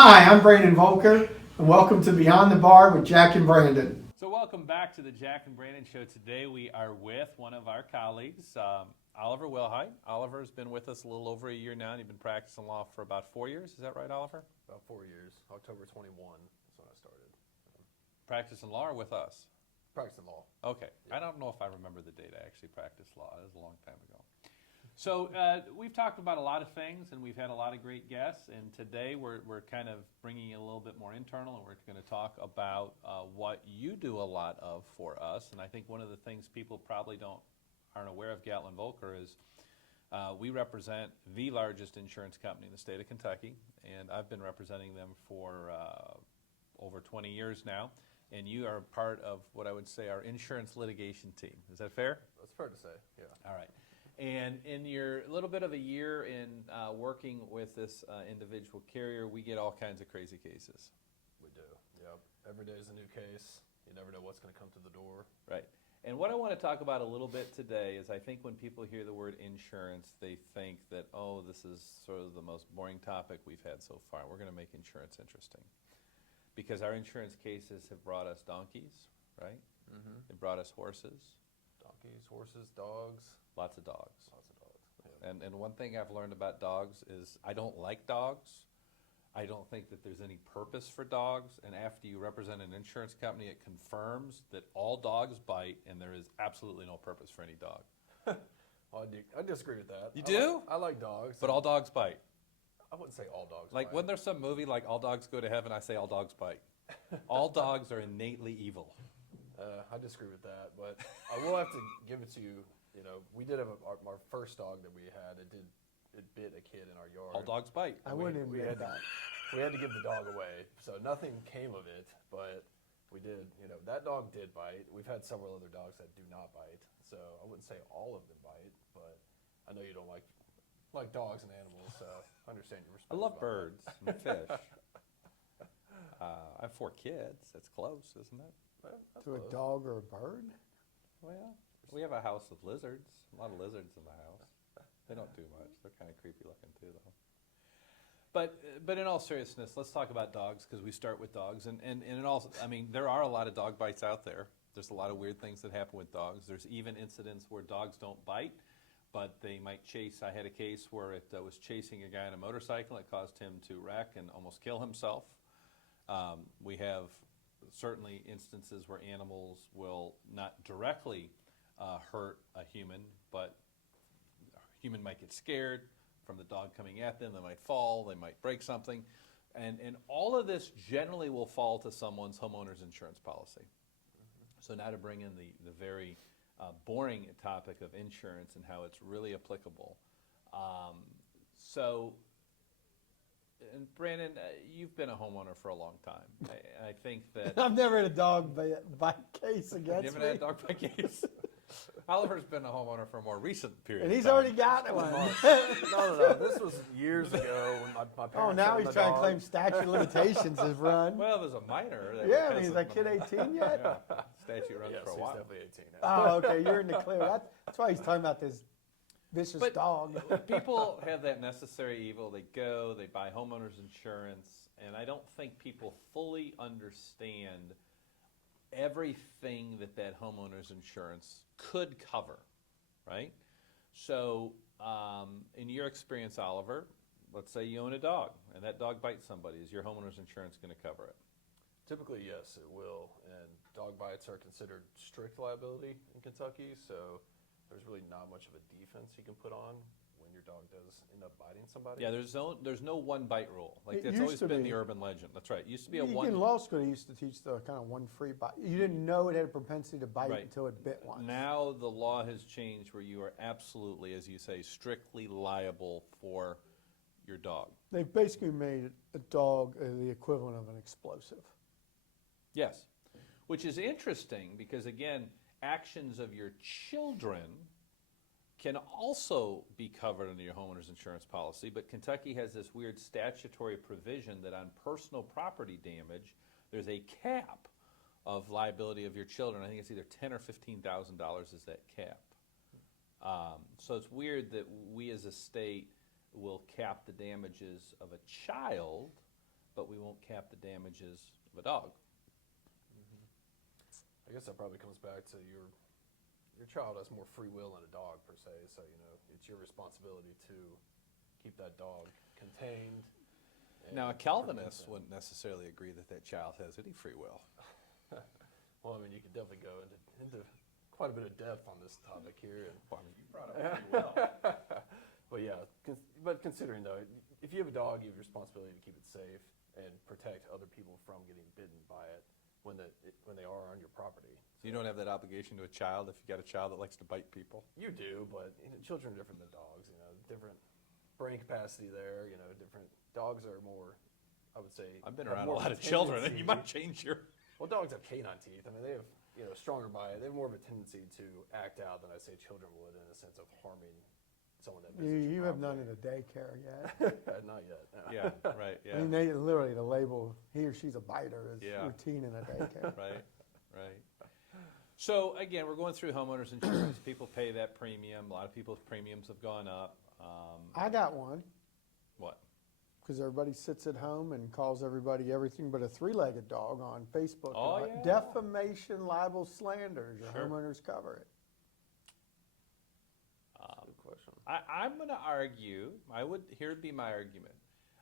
Hi, I'm Brandon Volker, and welcome to Beyond the Bar with Jack and Brandon. So welcome back to the Jack and Brandon Show. Today we are with one of our colleagues, Oliver Wilhite. Oliver's been with us a little over a year now, and he's been practicing law for about 4 years. Is that right, Oliver? About 4 years. October 21 is when I started. Practicing law or with us? Practicing law. Okay. Yeah. I don't know if I remember the date I actually practiced law. It was a long time ago. So we've talked about a lot of things, and we've had a lot of great guests. And today we're kind of bringing it a little bit more internal, and we're going to talk about what you do a lot of for us. And I think one of the things people probably aren't aware of Gatlin Volker is we represent the largest insurance company in the state of Kentucky, and I've been representing them for over 20 years now. And you are part of what I would say our insurance litigation team. Is that fair? That's fair to say, yeah. All right. And in your little bit of a year in working with this individual carrier, we get all kinds of crazy cases. We do, yep. Every day is a new case. You never know what's going to come to the door. Right. And what I want to talk about a little bit today is I think when people hear the word insurance, they think that, oh, this is sort of the most boring topic we've had so far. We're going to make insurance interesting. Because our insurance cases have brought us donkeys, right? Mm-hmm. They've brought us horses. Donkeys, horses, dogs. Lots of dogs. Lots of dogs. Yeah. And one thing I've learned about dogs is I don't like dogs. I don't think that there's any purpose for dogs. And after you represent an insurance company, it confirms that all dogs bite and there is absolutely no purpose for any dog. Well, I disagree with that. You do? I like dogs. But all dogs bite. I wouldn't say all dogs Like bite. when there's some movie like All Dogs Go to Heaven, I say all dogs bite. All dogs are innately evil. I disagree with that, but I will have to give it to you. You know, we did have our first dog that we had. It bit a kid in our yard. All dogs bite. I wouldn't admit that. We had to give the dog away, so nothing came of it. But we did. You know, that dog did bite. We've had several other dogs that do not bite, so I wouldn't say all of them bite. But I know you don't like dogs and animals, so I understand your I response. love birds and fish. I have 4 kids. That's close, isn't it? To a dog or a bird? Well, we have a house of lizards. A lot of lizards in the house. They don't do much. They're kind of creepy looking too, though. But in all seriousness, let's talk about dogs because we start with dogs. And in all, I mean, there are a lot of dog bites out there. There's a lot of weird things that happen with dogs. There's even incidents where dogs don't bite, but they might chase. I had a case where it was chasing a guy on a motorcycle. It caused him to wreck and almost kill himself. We have certainly instances where animals will not directly hurt a human, but a human might get scared from the dog coming at them. They might fall, they might break something. And all of this generally will fall to someone's homeowner's insurance policy. Mm-hmm. So now to bring in the very boring topic of insurance and how it's really applicable. And Brandon, you've been a homeowner for a long time. I think that... I've never had a dog bite case against You haven't me. had a dog bite case? Oliver's been a homeowner for a more recent period And of he's time. already got one. No. This was years ago when my parents. Oh, now had he's my trying to dog. claim statute of limitations has run. Well, there's a minor. That Yeah, I mean, hasn't he's like kid been- 18 yet? Yeah, statute runs Yes, for a he's while. definitely 18 now. Oh, okay, you're in the clear. That's why he's talking about this vicious But dog. People have that necessary evil. They go, they buy homeowners insurance, and I don't think people fully understand everything that homeowners insurance could cover, right? So in your experience, Oliver, let's say you own a dog, and that dog bites somebody. Is your homeowners insurance going to cover it? Typically, yes, it will. And dog bites are considered strict liability in Kentucky, so there's really not much of a defense you can put on when your dog does end up biting somebody. Yeah, there's no one bite rule. Like It that's used always to been be. the urban legend. That's right. It used to be a In one. law school, they used to teach the kind of one free bite. You didn't know it had a propensity to bite Right. until it bit once. Now the law has changed where you are absolutely, as you say, strictly liable for your dog. They've basically made a dog the equivalent of an explosive. Yes, which is interesting because again, actions of your children can also be covered under your homeowner's insurance policy, but Kentucky has this weird statutory provision that on personal property damage, there's a cap of liability of your children. I think it's either $10,000 or $15,000 is that cap. So it's weird that we as a state will cap the damages of a child, but we handicap the damages of a dog. I guess that probably comes back to your child has more free will than a dog per se, so it's your responsibility to keep that dog contained. Now, a and Calvinist prevent them. wouldn't necessarily agree that that child has any free will. Well, I mean, you could definitely go into quite a bit of depth on this topic here. Well, I mean, You brought up pretty well. But yeah, but considering though, if you have a dog, you have a responsibility to keep it safe and protect other people from getting bitten by it when they are on your property. You don't have that obligation to a child if you got a child that likes to bite people. You do, but children are different than dogs. Different brain capacity there. Different dogs are more. I would say. I've been have around a more lot of children, and you tendency- might change your. Well, dogs have canine teeth. I mean, they have stronger bite. They have more of a tendency to act out than I say children would in a sense of harming someone that visits your You have none property. in a daycare yet. Not yet. No. Yeah, right. I mean, Yeah, they literally the label he or she's a biter is Yeah. routine in a daycare. right, right. So again, we're going through homeowners insurance. People pay that premium. A lot of people's premiums have gone up. I got one What? because everybody sits at home and calls everybody everything but a three-legged dog on Facebook. Oh, and yeah. Defamation, libel, slander. Your Sure. homeowners cover it. Good question. I'm going to argue. Here would be my argument.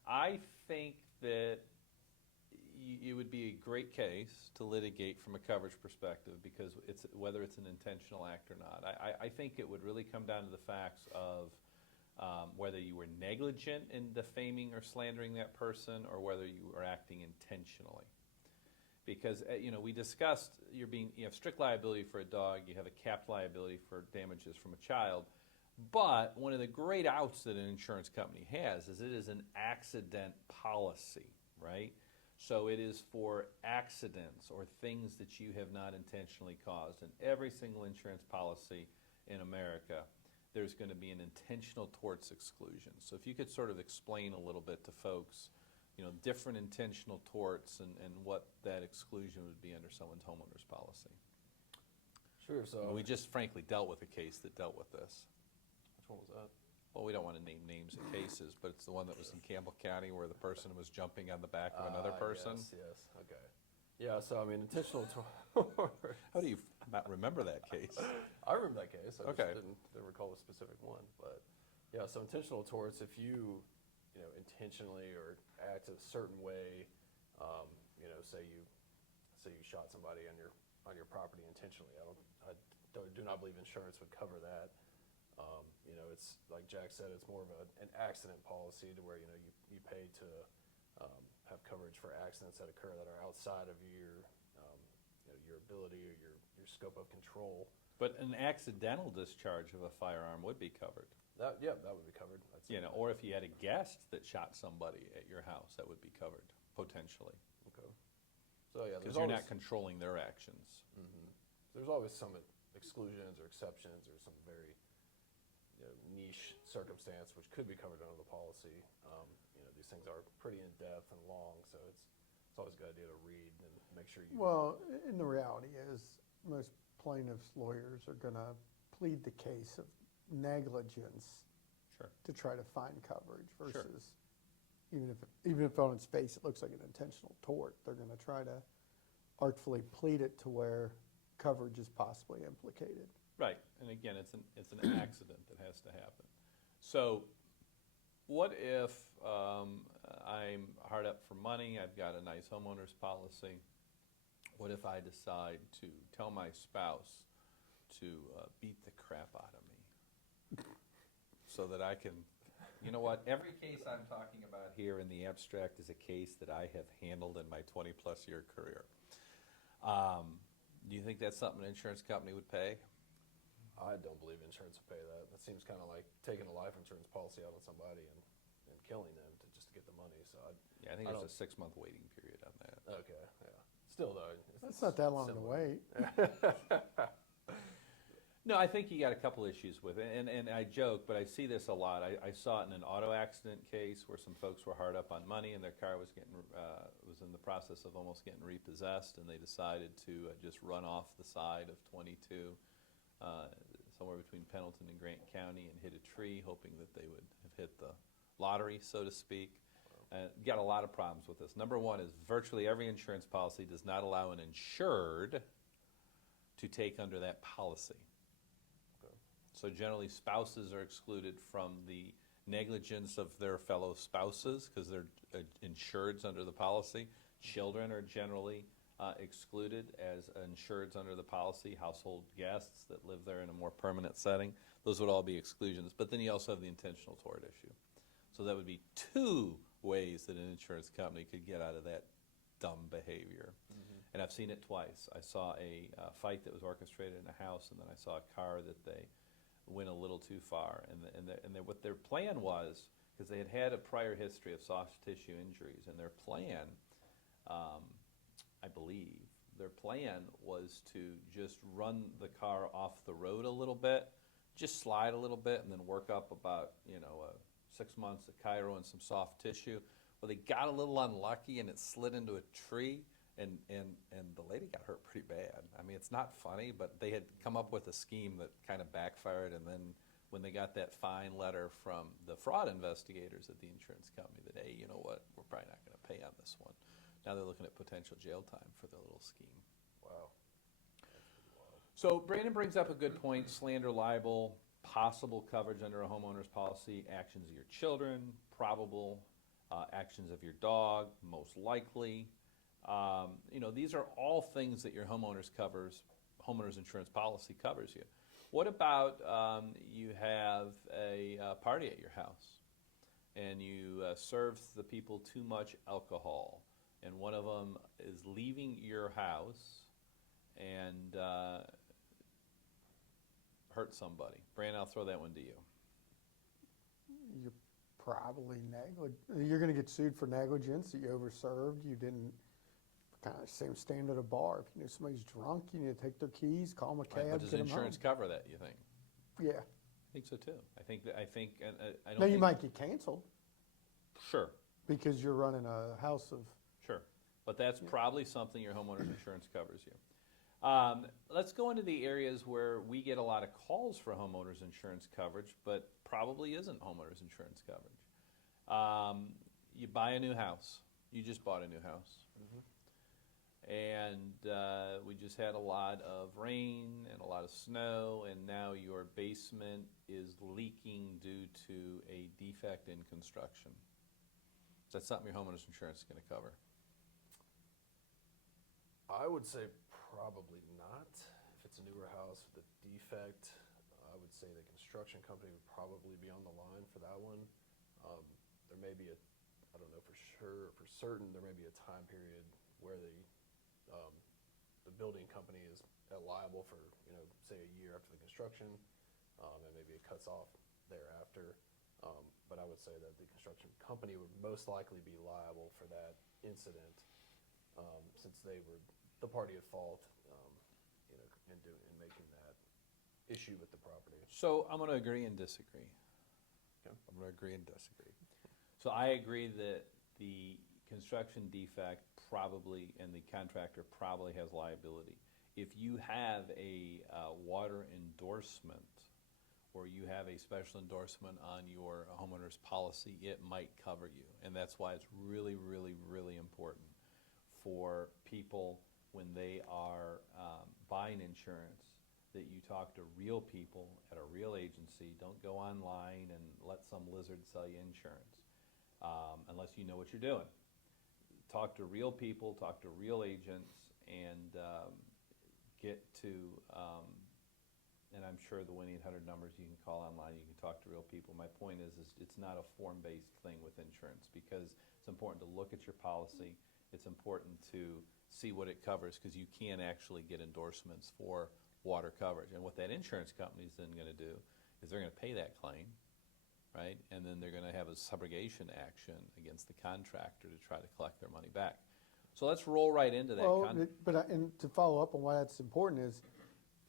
I think that it would be a great case to litigate from a coverage perspective because whether it's an intentional act or not. I think it would really come down to the facts of whether you were negligent in defaming or slandering that person or whether you were acting intentionally. Because we discussed you have strict liability for a dog, you have a capped liability for damages from a child. But one of the great outs that an insurance company has is it is an accident policy, right? So it is for accidents or things that you have not intentionally caused. And every single insurance policy in America, there's going to be an intentional torts exclusion. So if you could sort of explain a little bit to folks, different intentional torts and what that exclusion would be under someone's homeowner's policy. Sure. So We just frankly dealt with a case that dealt with this. which one was that? Well, we don't want to name names of cases, but it's the one that was in Campbell County where the person was jumping on the back of another person. Yes. Okay. Yeah. So I mean, intentional torts. How do you not remember that case? I remember that case. I Okay. just didn't recall a specific one. But yeah, so intentional torts, if you intentionally or act a certain way, say you shot somebody on your property intentionally. I do not believe insurance would cover that. It's like Jack said, it's more of an accident policy to where you pay to have coverage for accidents that occur that are outside of your your ability or your scope of control. But an accidental discharge of a firearm would be covered. That would be covered. Or if you had a guest that shot somebody at your house, that would be covered potentially Okay. So yeah, because you're not controlling their actions. There's always some exclusions or exceptions or some very niche circumstance which could be covered under the policy. These things are pretty in depth and long, so it's always a good idea to read and make sure you. Well, and the reality is most plaintiffs' lawyers are going to plead the case of negligence Sure. to try to find coverage versus even if on its face it looks like an intentional tort, they're going to try to artfully plead it to where coverage is possibly implicated. Right, and again, it's an accident that has to happen. So, what if I'm hard up for money? I've got a nice homeowner's policy. What if I decide to tell my spouse to beat the crap out of me, so that I can? You know what? Every case I'm talking about here in the abstract is a case that I have handled in my 20-plus year career. Do you think that's something an insurance company would pay? I don't believe insurance will pay that. That seems kind of like taking a life insurance policy out on somebody and killing them just to get the money. So Yeah, I think there's a 6-month waiting period on that. okay, yeah. Still though, That's not that long to similar. wait. No, I think you got a couple issues with it, and I joke, but I see this a lot. I saw it in an auto accident case where some folks were hard up on money and their car was was in the process of almost getting repossessed, and they decided to just run off the side of 22 somewhere between Pendleton and Grant County and hit a tree, hoping that they would have hit the lottery, so to speak. Got a lot of problems with this. Number one is virtually every insurance policy does not allow an insured to take under that policy. Okay. So generally, spouses are excluded from the negligence of their fellow spouses because they're insureds under the policy. Children are generally excluded as insureds under the policy. Household guests that live there in a more permanent setting, those would all be exclusions. But then you also have the intentional tort issue. So that would be two ways that an insurance company could get out of that dumb behavior. And I've seen it twice. I saw a fight that was orchestrated in a house, and then I saw a car that they went a little too far. And what their plan was, because they had had a prior history of soft tissue injuries, and their plan, I believe, their plan was to just run the car off the road a little bit, just slide a little bit, and then work up about 6 months of chiro and some soft tissue. Well, they got a little unlucky, and it slid into a tree. And the lady got hurt pretty bad. I mean, it's not funny, but they had come up with a scheme that kind of backfired. And then when they got that fine letter from the fraud investigators at the insurance company that, hey, you know what, we're probably not going to pay on this one. Now they're looking at potential jail time for their little scheme. Wow. So Brandon brings up a good point, slander, libel, possible coverage under a homeowner's policy, actions of your children, probable actions of your dog, most likely. These are all things that your homeowner's insurance policy covers you. What about you have a party at your house and you serve the people too much alcohol, and one of them is leaving your house and hurt somebody? Brandon, I'll throw that one to you. You're probably You're going to get sued for negligence, that you overserved, you didn't. Kind of same standard at a bar. If you know somebody's drunk, you need to take their keys, call them a cab, Right, but does get them insurance home. cover that, you think? Yeah. I think so too. I don't Now, you think- might get canceled Sure. because you're running a house of. Sure, but that's probably something your homeowner's insurance covers you. Let's go into the areas where we get a lot of calls for homeowners insurance coverage, but probably isn't homeowners insurance coverage. You buy a new house. You just bought a new house. And we just had a lot of rain and a lot of snow, and now your basement is leaking due to a defect in construction. That's something your homeowner's insurance is going to cover. I would say probably not. If it's a newer house with a defect, I would say the construction company would probably be on the line for that one. There may be I don't know for certain, there may be a time period where the building company is liable for, say a year after the construction, and maybe it cuts off thereafter. But I would say that the construction company would most likely be liable for that incident, since they were the party at fault, in making that issue with the property. So I'm going to agree and disagree. Okay. I'm going to agree and disagree. So I agree that the construction defect probably, and the contractor probably has liability. If you have a water endorsement, or you have a special endorsement on your homeowner's policy, it might cover you. And that's why it's really, really, really important for people when they are buying insurance that you talk to real people at a real agency. Don't go online and let some lizard sell you insurance unless you know what you're doing. Talk to real people, talk to real agents, and get to, and I'm sure the 1-800 numbers you can call online, you can talk to real people. My point is it's not a form-based thing with insurance, because it's important to look at your policy. It's important to see what it covers, because you can actually get endorsements for water coverage. And what that insurance company is then going to do is they're going to pay that claim, right? And then they're going to have a subrogation action against the contractor to try to collect their money back. So let's roll right into that. And to follow up on why that's important is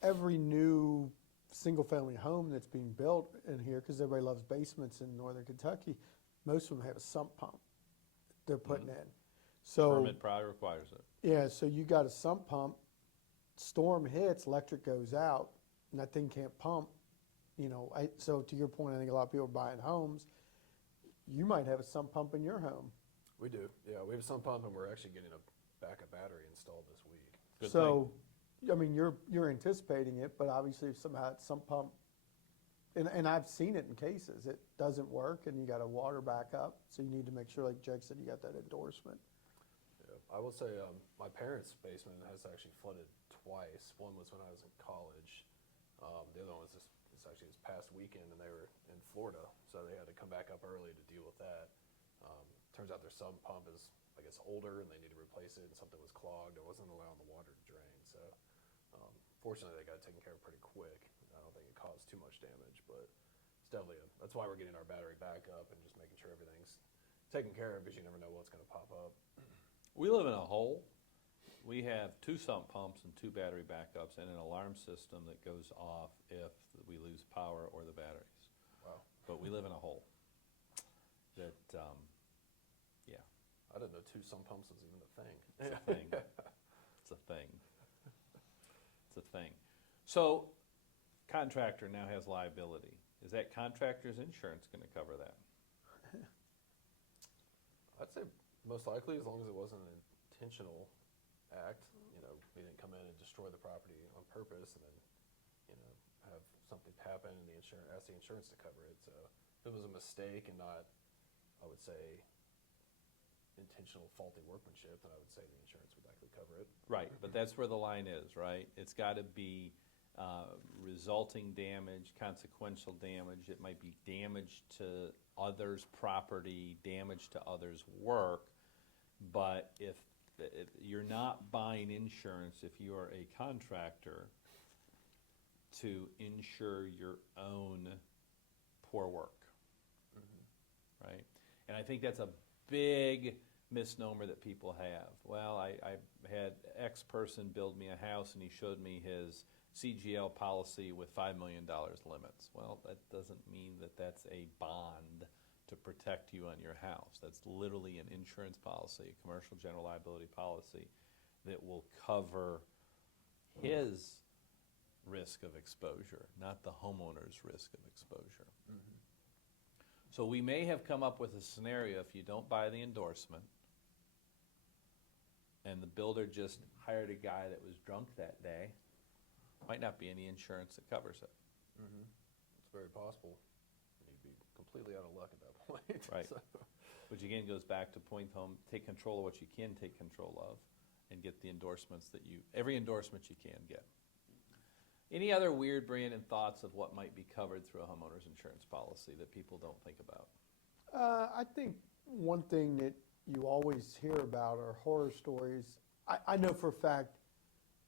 every new single-family home that's being built in here, because everybody loves basements in northern Kentucky, most of them have a sump pump they're putting in. So Permit probably requires it. yeah, so you got a sump pump, storm hits, electric goes out, and that thing can't pump. So to your point, I think a lot of people are buying homes. You might have a sump pump in your home. We do, yeah. We have some pump, and we're actually getting a backup battery installed this week. Good So, I mean, you're anticipating it, but obviously if somehow at some pump, and I've seen it in cases, it doesn't work and you got a water backup, so you need to make sure, like Jake said, you got that endorsement. Yeah. I will say my parents' basement has actually flooded twice. One was when I was in college. The other one was it's actually this past weekend, and they were in Florida, so they had to come back up early to deal with that. Turns out their sump pump is, I guess, older, and they need to replace it, and something was clogged. It wasn't allowing the water to drain, so fortunately they got it taken care of pretty quick. I don't think it caused too much damage, but it's definitely that's why we're getting our battery back up and just making sure everything's taken care of, because you never know what's going to pop up. We live in a hole. We have 2 sump pumps and 2 battery backups and an alarm system that goes off if we lose power or the batteries. Wow. But we live in a hole. That, yeah, I didn't know 2 sump pumps was even a thing. it's a thing. It's a thing. It's a thing. So, contractor now has liability. Is that contractor's insurance going to cover that? I'd say most likely, as long as it wasn't an intentional act. You know, we didn't come in and destroy the property on purpose and then, you know, have something happen and ask the insurance to cover it. So if it was a mistake and not, I would say, intentional faulty workmanship, then I would say the insurance would likely cover it. Right, but that's where the line is, right? It's got to be resulting damage, consequential damage. It might be damage to others' property, damage to others' work. But if you're not buying insurance, if you are a contractor, to insure your own poor work, right? And I think that's a big misnomer that people have. Well, I had X person build me a house and he showed me his CGL policy with $5 million limits. Well, that doesn't mean that that's a bond to protect you on your house. That's literally an insurance policy, a commercial general liability policy that will cover his risk of exposure, not the homeowner's risk of exposure. So we may have come up with a scenario if you don't buy the endorsement and the builder just hired a guy that was drunk that day, might not be any insurance that covers it. It's very possible. You'd be completely out of luck at that point. Right. So, Which again goes back to point home, take control of what you can take control of and get the endorsements that every endorsement you can get. Any other weird, Brandon, thoughts of what might be covered through a homeowner's insurance policy that people don't think about? I think one thing that you always hear about are horror stories. I know for a fact,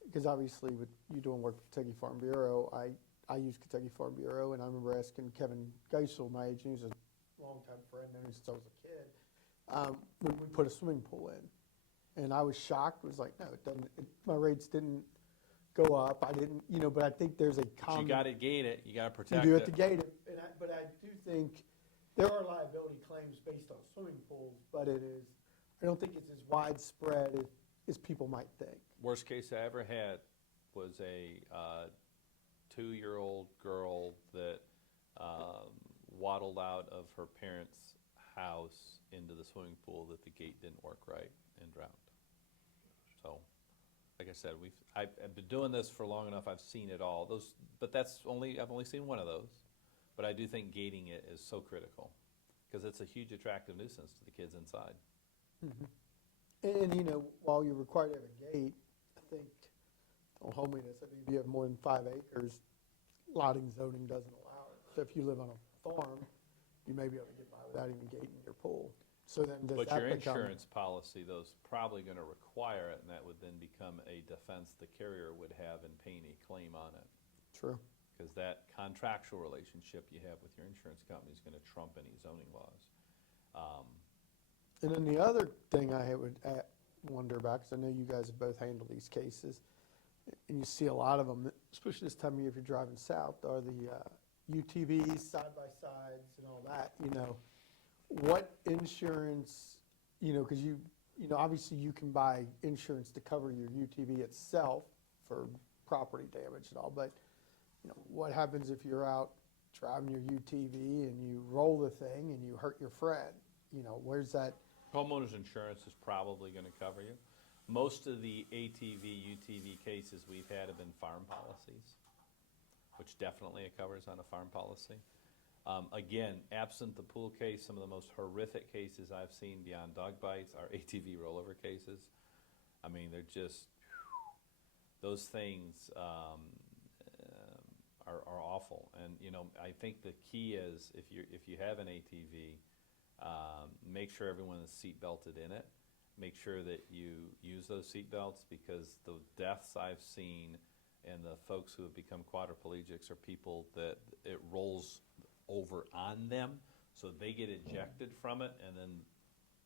because obviously with you doing work for Kentucky Farm Bureau, I use Kentucky Farm Bureau, and I remember asking Kevin Geisel, my age, and he was a longtime friend, known him since I was a kid, when we put a swimming pool in. And I was shocked, was like, no, it doesn't, my rates didn't go up. I didn't, but I think there's a But common. you got to gate it. You got to You protect do it. have to gate it, but I do think there are liability claims based on swimming pools, but I don't think it's as widespread as people might think. Worst case I ever had was a 2-year-old girl that waddled out of her parents' house into the swimming pool that the gate didn't work right and drowned. So, like I said, I've been doing this for long enough. I've seen it all. But I've only seen one of those. But I do think gating it is so critical because it's a huge attractive nuisance to the kids inside. And, while you're required to have a gate, I think, don't hold me to this, I think if you have more than 5 acres, lotting zoning doesn't allow it. So if you live on a farm, you may be able to get by without even gating your pool. So then does But that your become? insurance policy, though, is probably going to require it, and that would then become a defense the carrier would have in paying a claim on it. True. Because that contractual relationship you have with your insurance company is going to trump any zoning laws. And then the other thing I would wonder about, because I know you guys have both handled these cases, and you see a lot of them, especially this time of year if you're driving south, are the UTVs, side-by-sides, and all that. What insurance, because obviously you can buy insurance to cover your UTV itself for property damage and all, but what happens if you're out driving your UTV and you roll the thing and you hurt your friend? Where's that? Homeowners insurance is probably gonna cover you. Most of the ATV, UTV cases we've had have been farm policies, which definitely it covers on a farm policy. Again, absent the pool case, some of the most horrific cases I've seen beyond dog bites are ATV rollover cases. I mean, they're just, those things are awful. And, you know, I think the key is if you have an ATV, make sure everyone is seat belted in it. Make sure that you use those seat belts, because the deaths I've seen and the folks who have become quadriplegics are people that it rolls over on them, so they get ejected from it, and then,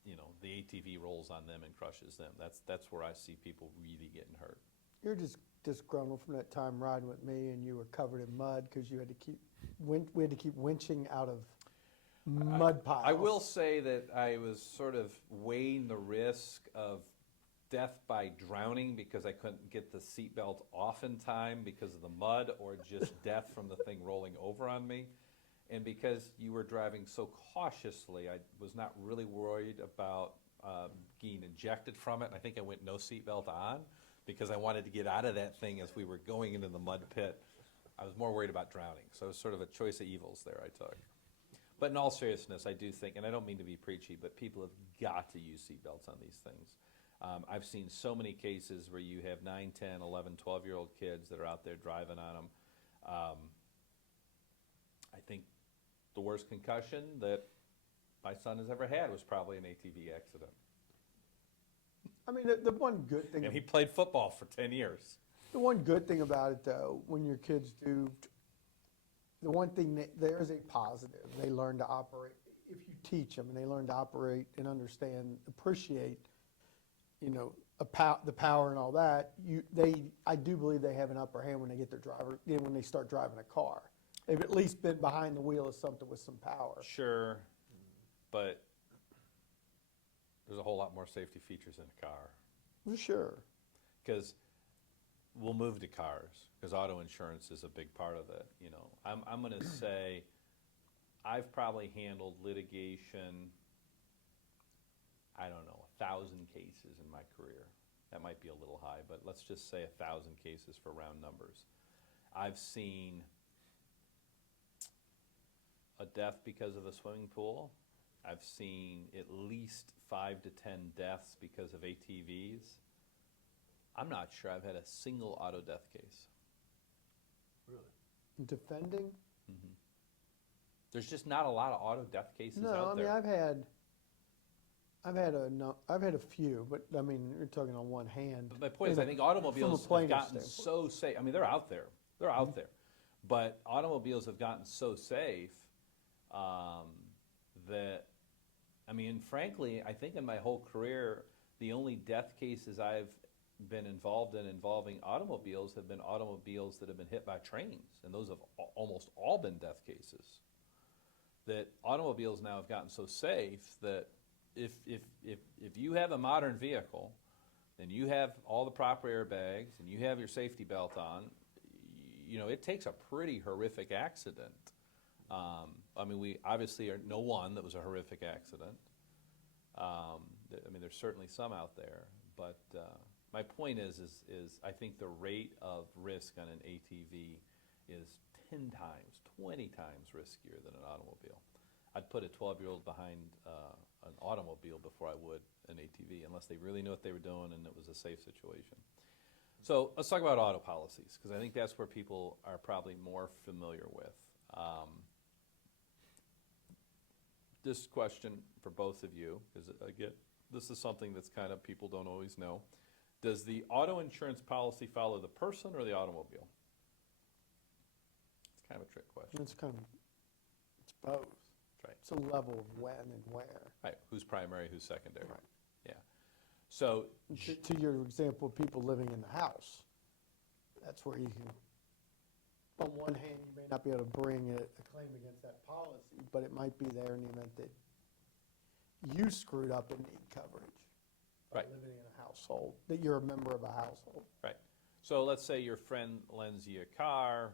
you know, the ATV rolls on them and crushes them. That's where I see people really getting hurt. You're just disgruntled from that time riding with me and you were covered in mud because you had to we had to keep winching out of mud piles. I will say that I was sort of weighing the risk of death by drowning because I couldn't get the seatbelt off in time because of the mud, or just death from the thing rolling over on me. And because you were driving so cautiously, I was not really worried about getting ejected from it. I think I went no seatbelt on because I wanted to get out of that thing as we were going into the mud pit. I was more worried about drowning. So it was sort of a choice of evils there I took. But in all seriousness, I do think, and I don't mean to be preachy, but people have got to use seatbelts on these things. I've seen so many cases where you have 9, 10, 11, 12-year-old kids that are out there driving on them. I think the worst concussion that my son has ever had was probably an ATV accident. I mean, the one good thing. And he played football for 10 years. The one good thing about it, though, when your kids do, the one thing there is a positive. They learn to operate. If you teach them and they learn to operate and understand, appreciate, you know, the power and all that, I do believe they have an upper hand when they get their driver, you know, when they start driving a car. They've at least been behind the wheel of something with some power. Sure, but there's a whole lot more safety features in a car. For sure. Because we'll move to cars, because auto insurance is a big part of it. You know, I'm going to say I've probably handled litigation, I don't know, 1,000 cases in my career. That might be a little high, but let's just say 1,000 cases for round numbers. I've seen a death because of a swimming pool. I've seen at least 5 to 10 deaths because of ATVs. I'm not sure I've had a single auto death case. Really? Defending? Mm-hmm. There's just not a lot of auto death cases No, out I mean, there. I've had a few, but I mean, you're talking on one hand. But my point is, I think automobiles have plaintiff's gotten standpoint. so safe. I mean, they're out there. They're out there. But automobiles have gotten so safe that, I mean, frankly, I think in my whole career, the only death cases I've been involved in involving automobiles have been automobiles that have been hit by trains, and those have almost all been death cases. That automobiles now have gotten so safe that if you have a modern vehicle, and you have all the proper airbags, and you have your safety belt on, you know, it takes a pretty horrific accident. I mean, we obviously know one that was a horrific accident. I mean, there's certainly some out there, but my point is I think the rate of risk on an ATV is 10 times, 20 times riskier than an automobile. I'd put a 12-year-old behind an automobile before I would an ATV, unless they really knew what they were doing and it was a safe situation. So let's talk about auto policies, because I think that's where people are probably more familiar with. This question for both of you, because again, this is something that's kind of people don't always know. Does the auto insurance policy follow the person or the automobile? It's kind of a trick question. It's both. Right. It's a level of when and where. Right. Who's primary, who's secondary? Right. Yeah. So To your example of people living in the house, that's where you can, on one hand, you may not be able to bring a claim against that policy, but it might be there in the event that you screwed up and need coverage by Right. living in a household, that you're a member of a household. right. So let's say your friend lends you a car.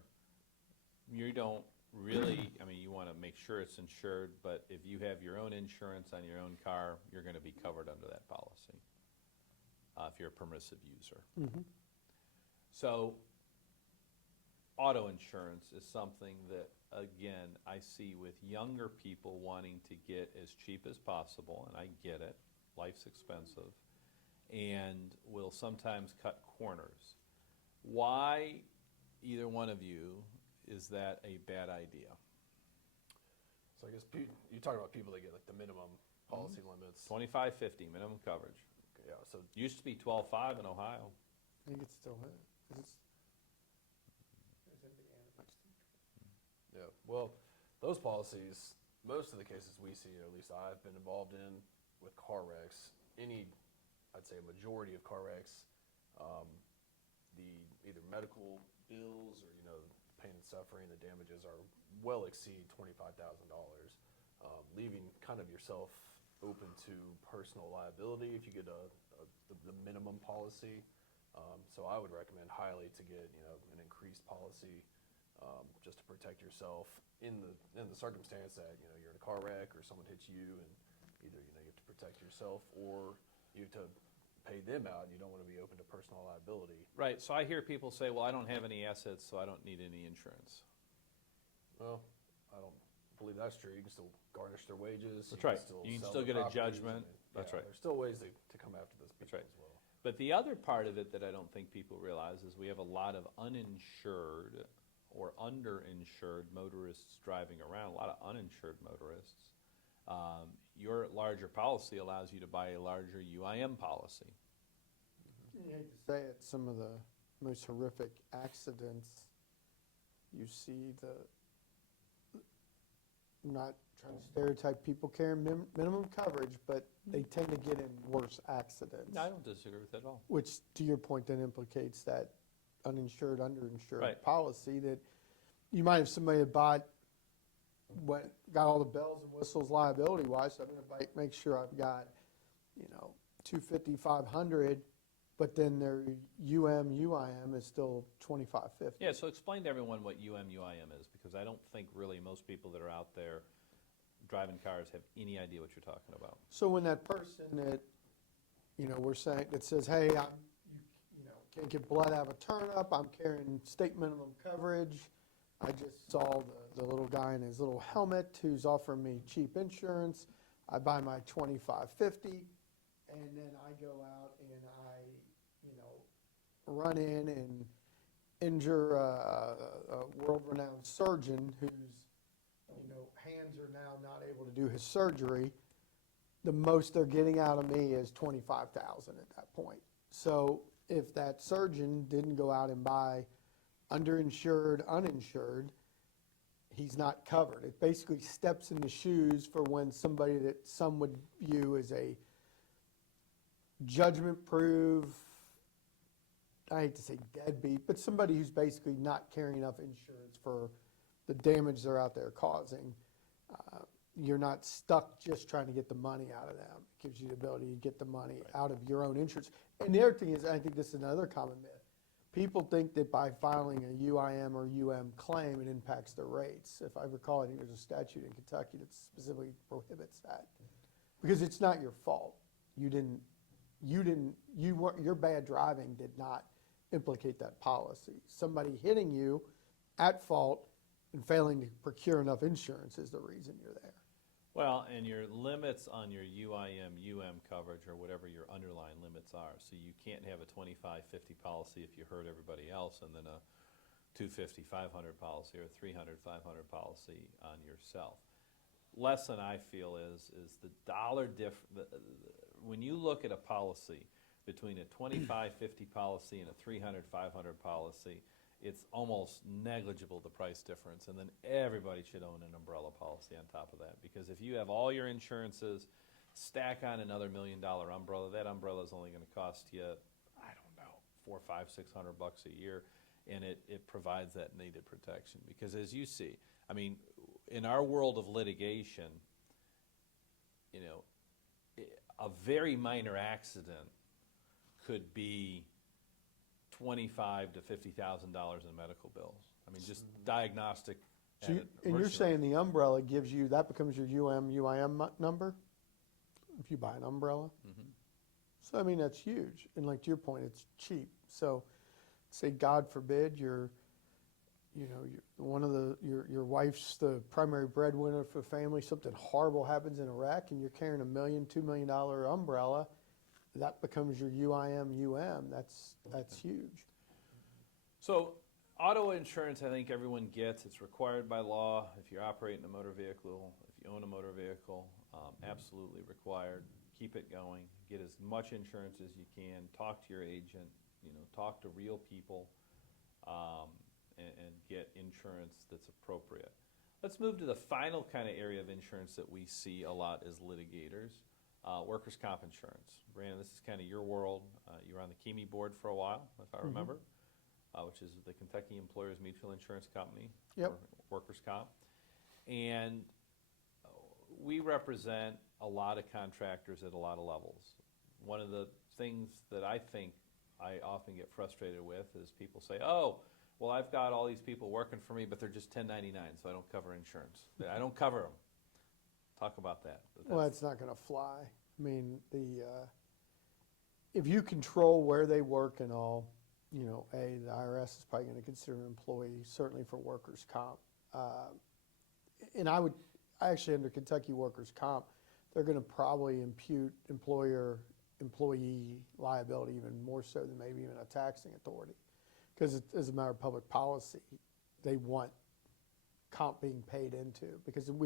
You don't really, I mean, you want to make sure it's insured, but if you have your own insurance on your own car, you're going to be covered under that policy if you're a permissive user. So auto insurance is something that, again, I see with younger people wanting to get as cheap as possible, and I get it, life's expensive, and will sometimes cut corners. Why, either one of you, is that a bad idea? So I guess you're talking about people that get like the minimum policy limits. $25.50 minimum coverage. Yeah, so Used to be $12.5 in Ohio. I think it's still is. yeah, well, those policies, most of the cases we see, or at least I've been involved in with car wrecks, I'd say a majority of car wrecks, the either medical bills or pain and suffering, the damages are well exceed $25,000, leaving kind of yourself open to personal liability if you get the minimum policy. So I would recommend highly to get an increased policy just to protect yourself in the circumstance that you're in a car wreck or someone hits you, and either you have to protect yourself or you have to pay them out, and you don't want to be open to personal liability. Right, so I hear people say, well, I don't have any assets, so I don't need any insurance. Well, I don't believe that's true. You can still garnish their wages. That's right. You can sell still their get a properties, judgment. That's right. There's still ways to come after those people right. as well. But the other part of it that I don't think people realize is we have a lot of uninsured or underinsured motorists driving around, a lot of uninsured motorists. Your larger policy allows you to buy a larger UIM policy. You hate to say it, some of the most horrific accidents you see, I'm not trying to stereotype people carrying minimum coverage, but they tend to get in worse accidents. No, I don't disagree with that at all. Which, to your point, then implicates that uninsured, underinsured Right. policy that you might have somebody that got all the bells and whistles liability-wise, so I'm going to make sure I've got, 250, 500, but then their UIM is still 2550. Yeah, so explain to everyone what UIM is, because I don't think really most people that are out there driving cars have any idea what you're talking about. So when that person that, we're saying, that says, hey, can't get blood out of a turnip, I'm carrying state minimum coverage, I just saw the little guy in his little helmet who's offering me cheap insurance, I buy my 2550, and then I go out and I, run in and injure a world-renowned surgeon whose, hands are now not able to do his surgery. The most they're getting out of me is $25,000 at that point. So if that surgeon didn't go out and buy underinsured, uninsured, he's not covered. It basically steps in the shoes for when somebody that some would view as a judgment-proof, I hate to say deadbeat, but somebody who's basically not carrying enough insurance for the damage they're out there causing. You're not stuck just trying to get the money out of them. It gives you the ability to get the money out of your own insurance. And the other thing is, I think this is another common myth. People think that by filing a UIM or claim, it impacts their rates. If I recall, I think there's a statute in Kentucky that specifically prohibits that. Because it's not your fault. Your bad driving did not implicate that policy. Somebody hitting you at fault and failing to procure enough insurance is the reason you're there. Well, and your limits on your UIM coverage or whatever your underlying limits are. So you can't have a 2550 policy if you hurt everybody else, and then a 250 500 policy or a 300 500 policy on yourself. Lesson I feel is the dollar when you look at a policy between a 2550 policy and a 300 500 policy, it's almost negligible, the price difference, and then everybody should own an umbrella policy on top of that, because if you have all your insurances, stack on another $1 million umbrella, that umbrella is only going to cost you, I don't know, $400, $500, $600 a year, and it provides that needed protection. Because as you see, I mean, in our world of litigation, a very minor accident could be $25,000 to $50,000 in medical bills. I mean, just diagnostic So added and you're emergency saying the umbrella gives you, that becomes your UIM number? If you buy an umbrella? Mhm. So, I mean, that's huge. And like to your point, it's cheap. So, say, God forbid, your wife's the primary breadwinner for the family, something horrible happens in Iraq, and you're carrying $1 million, $2 million umbrella, that becomes your UIM. That's huge. So auto insurance, I think everyone gets. It's required by law. If you're operating a motor vehicle, if you own a motor vehicle, absolutely required. Keep it going. Get as much insurance as you can. Talk to your agent. Talk to real people, and get insurance that's appropriate. Let's move to the final kind of area of insurance that we see a lot as litigators, workers' comp insurance. Brandon, this is kind of your world. You were on the KEMI board for a while, if I remember, which is the Kentucky Employers Mutual Insurance Company Yep. for workers' comp. And we represent a lot of contractors at a lot of levels. One of the things that I think I often get frustrated with is people say, oh, well, I've got all these people working for me, but they're just 1099, so I don't cover insurance. I don't cover them. Talk about that. Well, that's not going to fly. I mean, if you control where they work and all, the IRS is probably going to consider an employee, certainly for workers' comp. And I actually, under Kentucky workers' comp, they're going to probably impute employee liability even more so than maybe even a taxing authority. Because as a matter of public policy, they want comp being paid into, because the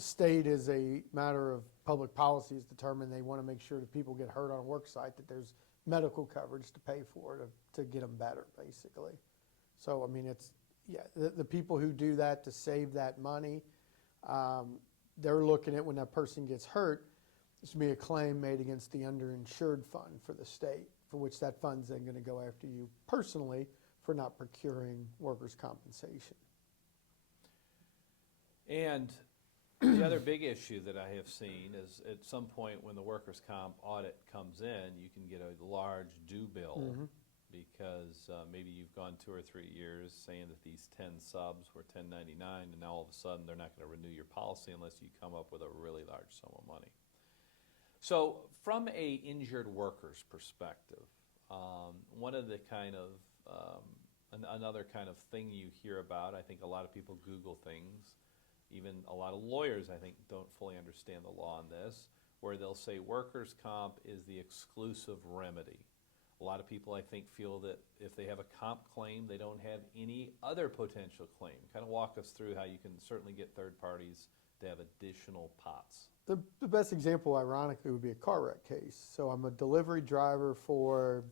state, is a matter of public policy, is determined they want to make sure that people get hurt on a work site, that there's medical coverage to pay for to get them better, basically. So, I mean, the people who do that to save that money, they're looking at when that person gets hurt, there's going to be a claim made against the underinsured fund for the state, for which that fund's then going to go after you personally for not procuring workers' compensation. And the other big issue that I have seen is at some point when the workers' comp audit comes in, you can get a large due bill because maybe you've gone 2 or 3 years saying that these 10 subs were 1099, and now all of a sudden they're not going to renew your policy unless you come up with a really large sum of money. So from a injured worker's perspective, one of the kind of, another kind of thing you hear about, I think a lot of people Google things, even a lot of lawyers, I think, don't fully understand the law on this, where they'll say workers' comp is the exclusive remedy. A lot of people, I think, feel that if they have a comp claim, they don't have any other potential claim. Kind of walk us through how you can certainly get third parties to have additional pots. The best example, ironically, would be a car wreck case. So I'm a delivery driver for,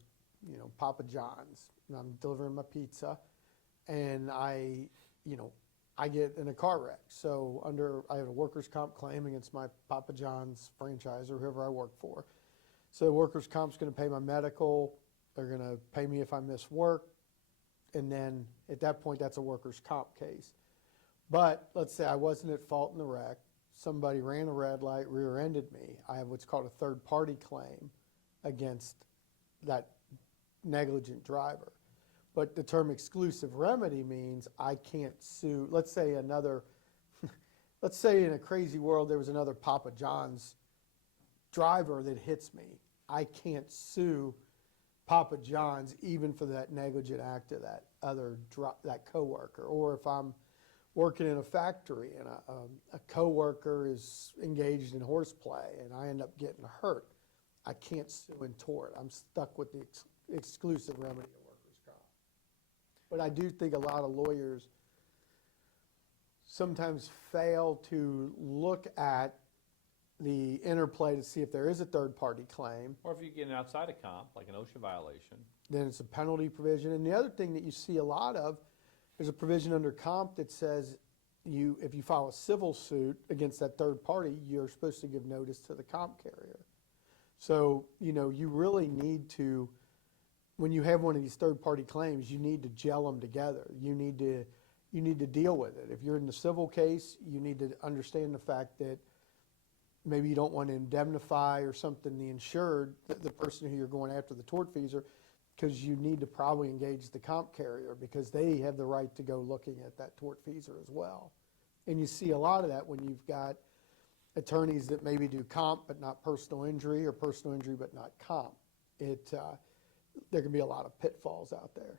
Papa John's, and I'm delivering my pizza, and I get in a car wreck. So I have a workers' comp claim against my Papa John's franchise or whoever I work for. So workers' comp's going to pay my medical. They're going to pay me if I miss work. And then at that point, that's a workers' comp case. But let's say I wasn't at fault in the wreck. Somebody ran a red light, rear-ended me. I have what's called a third-party claim against that negligent driver. But the term exclusive remedy means I can't sue. Let's say in a crazy world there was another Papa John's driver that hits me. I can't sue Papa John's even for that negligent act of that that coworker. Or if I'm working in a factory and a coworker is engaged in horseplay and I end up getting hurt, I can't sue in tort. I'm stuck with the exclusive remedy of workers' comp. But I do think a lot of lawyers sometimes fail to look at the interplay to see if there is a third-party claim. Or if you get an outside of comp, like an OSHA violation. Then it's a penalty provision. And the other thing that you see a lot of, there's a provision under comp that says if you file a civil suit against that third party, you're supposed to give notice to the comp carrier. So, you really need to, when you have one of these third-party claims, you need to gel them together. You need to deal with it. If you're in the civil case, you need to understand the fact that maybe you don't want to indemnify or something the insured, the person who you're going after, the tortfeasor, because you need to probably engage the comp carrier because they have the right to go looking at that tortfeasor as well. And you see a lot of that when you've got attorneys that maybe do comp but not personal injury, or personal injury but not comp. There can be a lot of pitfalls out there.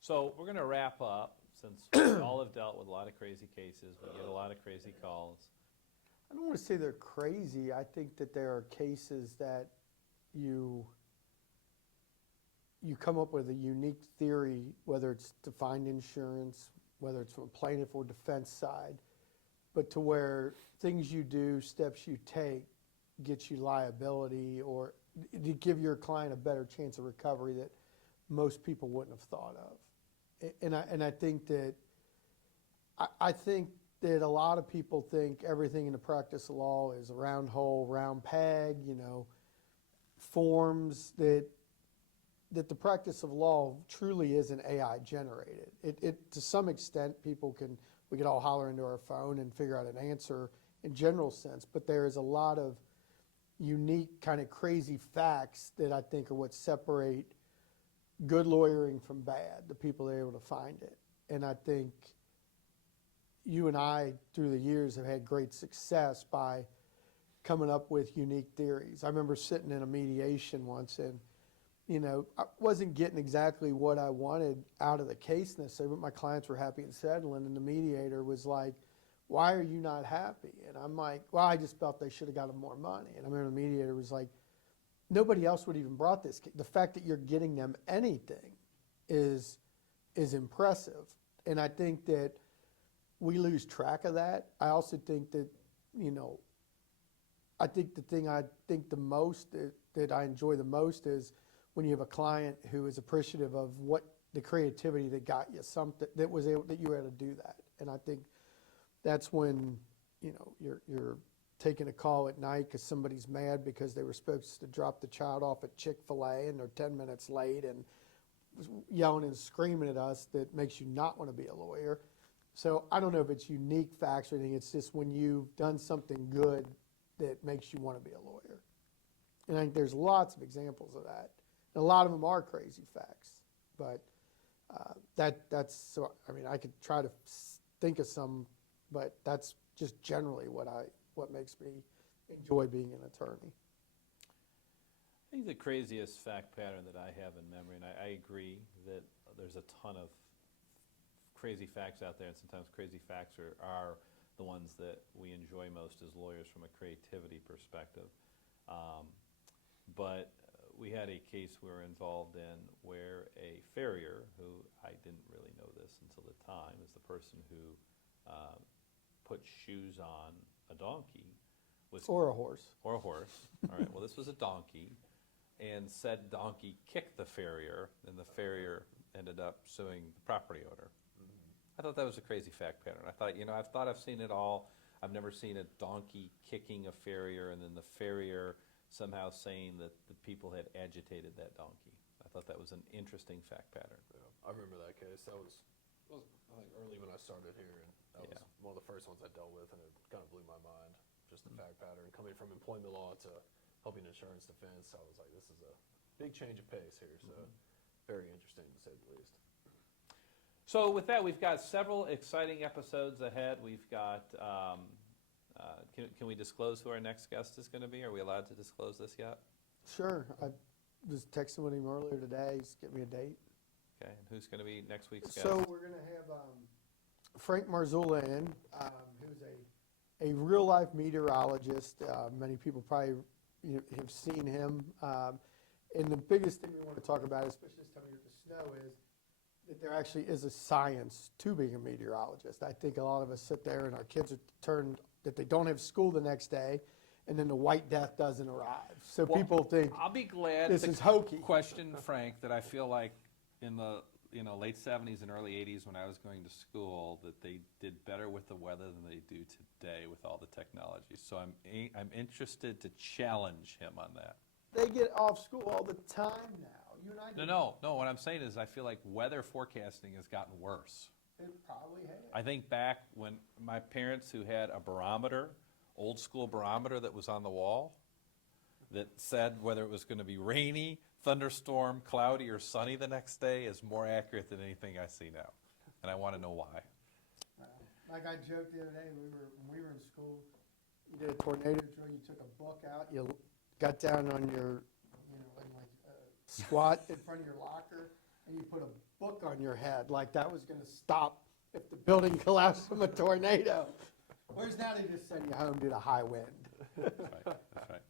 So we're going to wrap up, since we all have dealt with a lot of crazy cases. We get a lot of crazy calls. I don't want to say they're crazy. I think that there are cases that you come up with a unique theory, whether it's to find insurance, whether it's from a plaintiff or defense side, but to where things you do, steps you take, get you liability, or to give your client a better chance of recovery that most people wouldn't have thought of. And I think that I think that a lot of people think everything in the practice of law is a round hole, round peg, forms that the practice of law truly isn't AI generated. It to some extent, we could all holler into our phone and figure out an answer in general sense, but there is a lot of unique kind of crazy facts that I think are what separate good lawyering from bad, the people that are able to find it. And I think you and I, through the years, have had great success by coming up with unique theories. I remember sitting in a mediation once, and I wasn't getting exactly what I wanted out of the case necessarily, but my clients were happy and settling, and the mediator was like, "Why are you not happy?" And I'm like, "Well, I just felt they should have gotten more money." And I remember the mediator was like, "Nobody else would even brought this case. The fact that you're getting them anything is impressive." And I think that we lose track of that. I also think that, I think the thing I think the most, that I enjoy the most, is when you have a client who is appreciative of what the creativity that got you something, that you were able to do that. And I think that's when, you're taking a call at night because somebody's mad because they were supposed to drop the child off at Chick-fil-A and they're 10 minutes late and yelling and screaming at us, that makes you not want to be a lawyer. So I don't know if it's unique facts or anything. It's just when you've done something good that makes you want to be a lawyer. And I think there's lots of examples of that. And a lot of them are crazy facts. But that's so. I mean, I could try to think of some, but that's just generally what makes me enjoy being an attorney. I think the craziest fact pattern that I have in memory, and I agree that there's a ton of crazy facts out there, and sometimes crazy facts are the ones that we enjoy most as lawyers from a creativity perspective. But we had a case we were involved in where a farrier, who I didn't really know this until the time, is the person who put shoes on a donkey. Or a horse. Or a horse. All right, well, this was a donkey, and said donkey kicked the farrier, and the farrier ended up suing the property owner. I thought that was a crazy fact pattern. I thought, I've seen it all. I've never seen a donkey kicking a farrier and then the farrier somehow saying that the people had agitated that donkey. I thought that was an interesting fact pattern. Yeah, I remember that case. That was I think early when I started here, and that was one of the first ones I dealt with, and it kind of blew my mind. Just the fact pattern coming from employment law to helping insurance defense. I was like, this is a big change of pace here. So very interesting to say the least. So with that, we've got several exciting episodes ahead. We've got, can we disclose who our next guest is going to be? Are we allowed to disclose this yet? Sure. I was texting with him earlier today. He's getting me a date. Okay, and who's going to be next week's guest? So we're going to have Frank Marzullo in, who's a real-life meteorologist. Many people probably have seen him. And the biggest thing we want to talk about, especially this time of year with the snow, is that there actually is a science to being a meteorologist. I think a lot of us sit there and our kids are turned that they don't have school the next day, and then the white death doesn't arrive. So people think I'll be glad this is hokey. Question, Frank, that I feel like in the late 70s and early 80s when I was going to school, that they did better with the weather than they do today with all the technology. So I'm interested to challenge him on that. They get off school all the time now. You and I No. What I'm saying is I feel like weather forecasting has gotten worse. It probably has. I think back when my parents, who had a barometer, old school barometer that was on the wall, that said whether it was going to be rainy, thunderstorm, cloudy, or sunny the next day is more accurate than anything I see now. And I want to know why. Like I joked the other day, when we were in school, you did a tornado drill, you took a book out, you got down on your, and squat in front of your locker, and you put a book on your head, like that was gonna stop if the building collapsed from a tornado. Whereas now they just send you home due to high wind. That's right. That's right.